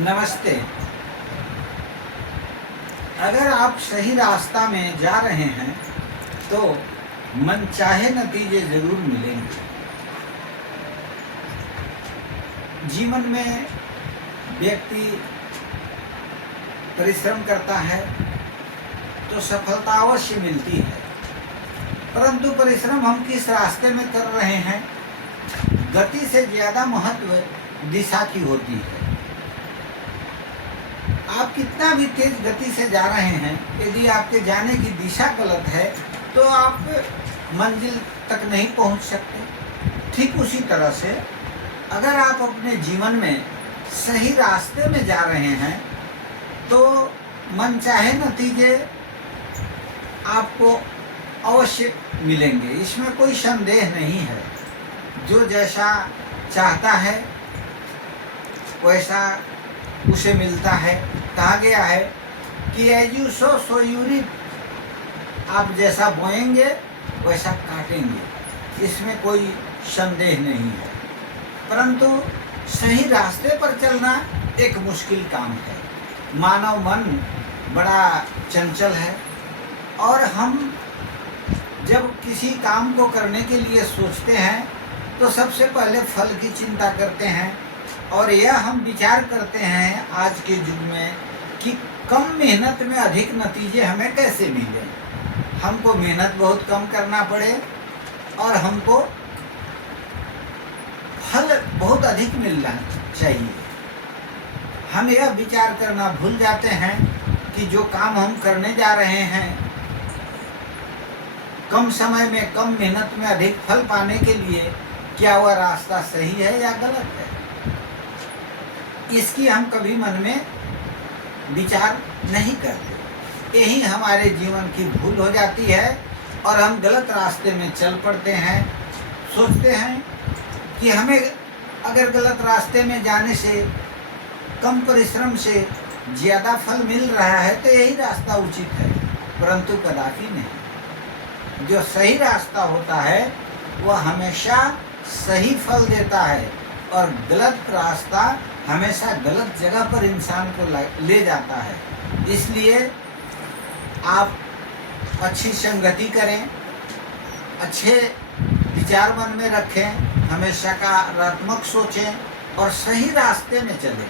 नमस्ते। अगर आप सही रास्ता में जा रहे हैं तो मनचाहे नतीजे जरूर मिलेंगे। जीवन में व्यक्ति परिश्रम करता है तो सफलता अवश्य मिलती है, परंतु परिश्रम हम किस रास्ते में कर रहे हैं, गति से ज़्यादा महत्व दिशा की होती है। आप कितना भी तेज गति से जा रहे हैं, यदि आपके जाने की दिशा गलत है तो आप मंजिल तक नहीं पहुंच सकते। ठीक उसी तरह से अगर आप अपने जीवन में सही रास्ते में जा रहे हैं तो मनचाहे नतीजे आपको अवश्य मिलेंगे, इसमें कोई संदेह नहीं है। जो जैसा चाहता है वैसा उसे मिलता है। कहा गया है कि as you sow so you reap. आप जैसा बोएंगे वैसा काटेंगे, इसमें कोई संदेह नहीं है। परंतु सही रास्ते पर चलना एक मुश्किल काम है। मानव मन बड़ा चंचल है और हम जब किसी काम को करने के लिए सोचते हैं तो सबसे पहले फल की चिंता करते हैं और यह हम विचार करते हैं आज के युग में कि कम मेहनत में अधिक नतीजे हमें कैसे मिले। हमको मेहनत बहुत कम करना पड़े और हमको फल बहुत अधिक मिलना चाहिए। हम यह विचार करना भूल जाते हैं कि जो काम हम करने जा रहे हैं कम समय में कम मेहनत में अधिक फल पाने के लिए क्या वह रास्ता सही है या गलत है, इसकी हम कभी मन में विचार नहीं करते। यही हमारे जीवन की भूल हो जाती है और हम गलत रास्ते में चल पड़ते हैं। सोचते हैं कि हमें अगर गलत रास्ते में जाने से कम परिश्रम से ज़्यादा फल मिल रहा है तो यही रास्ता उचित है, परंतु कदापि नहीं। जो सही रास्ता होता है वह हमेशा सही फल देता है और गलत रास्ता हमेशा गलत जगह पर इंसान को ले जाता है। इसलिए आप अच्छी संगति करें, अच्छे विचार मन में रखें, हमेशा सकारात्मक सोचें और सही रास्ते में चलें।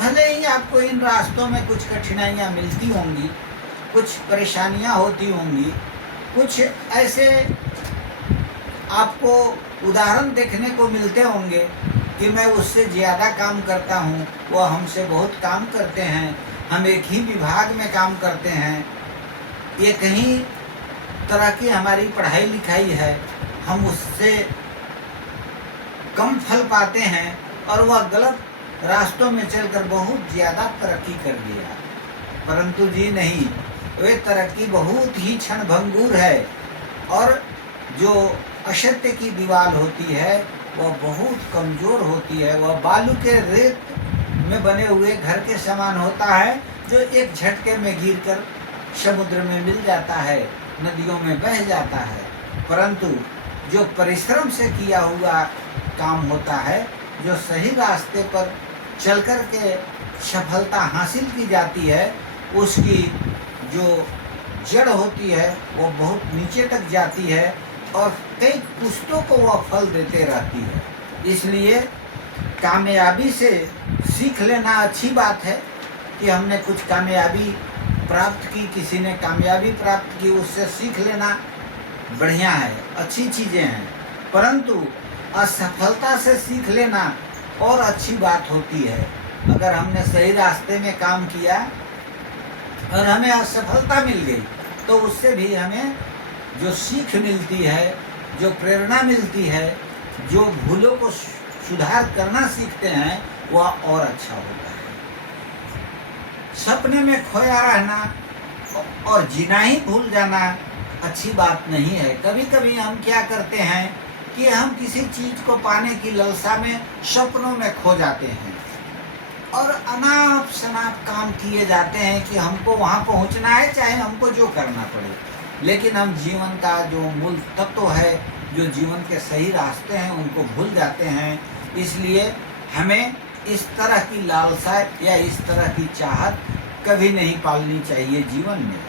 भले ही आपको इन रास्तों में कुछ कठिनाइयाँ मिलती होंगी, कुछ परेशानियाँ होती होंगी, कुछ ऐसे आपको उदाहरण देखने को मिलते होंगे कि मैं उससे ज़्यादा काम करता हूँ, वह हमसे बहुत काम करते हैं, हम एक ही विभाग में काम करते हैं, एक ही तरह की हमारी पढ़ाई लिखाई है, हम उससे कम फल पाते हैं और वह गलत रास्तों में चलकर बहुत ज़्यादा तरक्की कर लिया। परंतु जी नहीं, वे तरक्की बहुत ही क्षणभंगुर है और जो असत्य की दीवार होती है वह बहुत कमज़ोर होती है। वह बालू के रेत में बने हुए घर के समान होता है जो एक झटके में गिरकर समुद्र में मिल जाता है, नदियों में बह जाता है। परंतु जो परिश्रम से किया हुआ काम होता है, जो सही रास्ते पर चल कर के सफलता हासिल की जाती है, उसकी जो जड़ होती है वो बहुत नीचे तक जाती है और कई पुश्तों को वह फल देते रहती है। इसलिए कामयाबी से सीख लेना अच्छी बात है कि हमने कुछ कामयाबी प्राप्त की, किसी ने कामयाबी प्राप्त की, उससे सीख लेना बढ़िया है, अच्छी चीज़ें हैं। परंतु असफलता से सीख लेना और अच्छी बात होती है। अगर हमने सही रास्ते में काम किया और हमें असफलता मिल गई तो उससे भी हमें जो सीख मिलती है, जो प्रेरणा मिलती है, जो भूलों को सुधार करना सीखते हैं, वह और अच्छा होता है। सपने में खोया रहना और जीना ही भूल जाना अच्छी बात नहीं है। कभी कभी हम क्या करते हैं कि हम किसी चीज़ को पाने की लालसा में सपनों में खो जाते हैं और अनाप शनाप काम किए जाते हैं कि हमको वहाँ पहुँचना है, चाहे हमको जो करना पड़े। लेकिन हम जीवन का जो मूल तत्व है, जो जीवन के सही रास्ते हैं, उनको भूल जाते हैं। इसलिए हमें इस तरह की लालसा या इस तरह की चाहत कभी नहीं पालनी चाहिए जीवन में।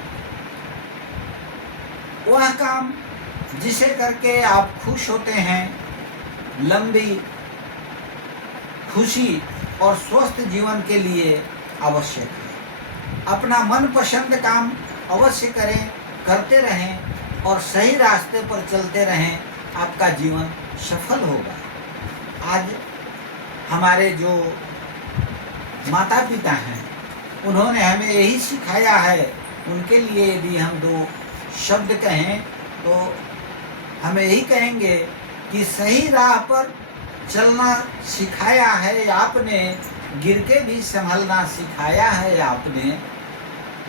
वह काम जिसे करके आप खुश होते हैं, लंबी खुशी और स्वस्थ जीवन के लिए आवश्यक है। अपना मनपसंद काम अवश्य करें, करते रहें और सही रास्ते पर चलते रहें, आपका जीवन सफल होगा। आज हमारे जो माता पिता हैं उन्होंने हमें यही सिखाया है। उनके लिए यदि हम दो शब्द कहें तो हम यही कहेंगे कि सही राह पर चलना सिखाया है आपने, गिर के भी संभलना सिखाया है आपने।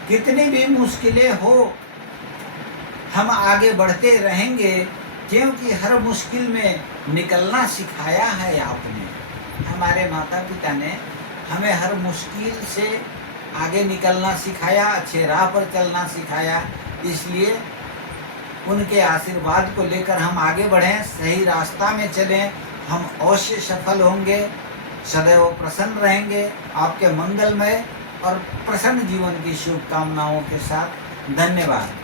कितनी भी मुश्किलें हो हम आगे बढ़ते रहेंगे, क्योंकि हर मुश्किल में निकलना सिखाया है आपने। हमारे माता पिता ने हमें हर मुश्किल से आगे निकलना सिखाया, अच्छे राह पर चलना सिखाया। इसलिए उनके आशीर्वाद को लेकर हम आगे बढ़ें, सही रास्ता में चलें, हम अवश्य सफल होंगे, सदैव प्रसन्न रहेंगे। आपके मंगलमय और प्रसन्न जीवन की शुभकामनाओं के साथ धन्यवाद।